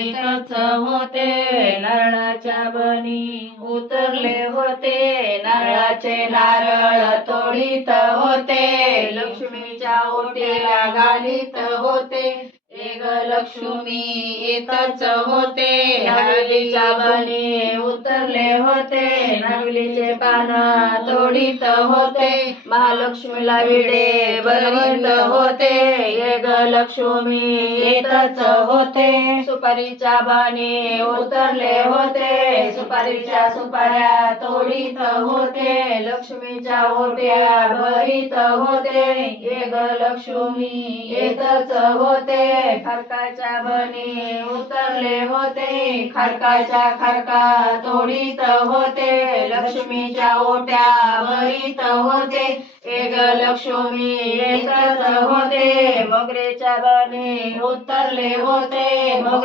एकच होते नारळाच्या बनी. उतरले होते नारळाचे नारळ तोडीत होते. लक्ष्मीच्या ओटीला घालीत होते. एक लक्ष्मी येतच होते. नागलीच्या बनी उतरले होते. नागलीचे पान तोडीत होते. महालक्ष्मीला विडे बनवित होते. रे ग लक्ष्मी येतच होते. सुपारीच्या बाणी उतरले होते. सुपारीच्या सुपाऱ्या तोडीत होते. लक्ष्मीच्या ओट्या भरीत होते. एक लक्ष्मी येतच होते. खडकाच्या बनी उतरले होते. खडकाच्या खडका तोडीत होते. लक्ष्मीच्या ओट्या भरीत होते. एक लक्ष्मी येतच होते. मोगरेच्या बनी उतरले होते.